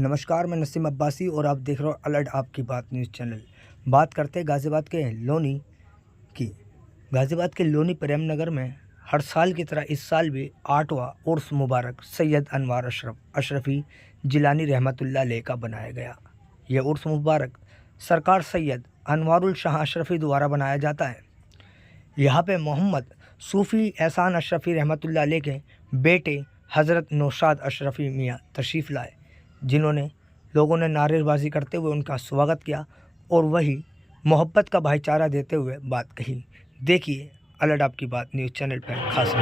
नमस्कार, मैं नसीम अब्बासी और आप देख रहे हो अलर्ट आपकी बात न्यूज़ चैनल। बात करते हैं गाज़ियाबाद के लोनी की। गाज़ियाबाद के लोनी प्रेम नगर में हर साल की तरह इस साल भी 8वां उर्स मुबारक सैयद अनवार अशरफ़ी जिलानी रहमतुल्लाह अलैह का बनाया गया। यह उर्स मुबारक सरकार सैयद अनवारुल शाह अशरफ़ी द्वारा बनाया जाता है। यहाँ पे मोहम्मद सूफ़ी एहसान अशरफ़ी रहमतुल्लाह अलैह के बेटे हज़रत नौशाद अशरफ़ी मियाँ तशरीफ़ लाए, जिन्होंने लोगों ने नारेबाजी करते हुए उनका स्वागत किया और वही मोहब्बत का भाईचारा देते हुए बात कही। देखिए अलर्ट आपकी बात न्यूज़ चैनल पर खास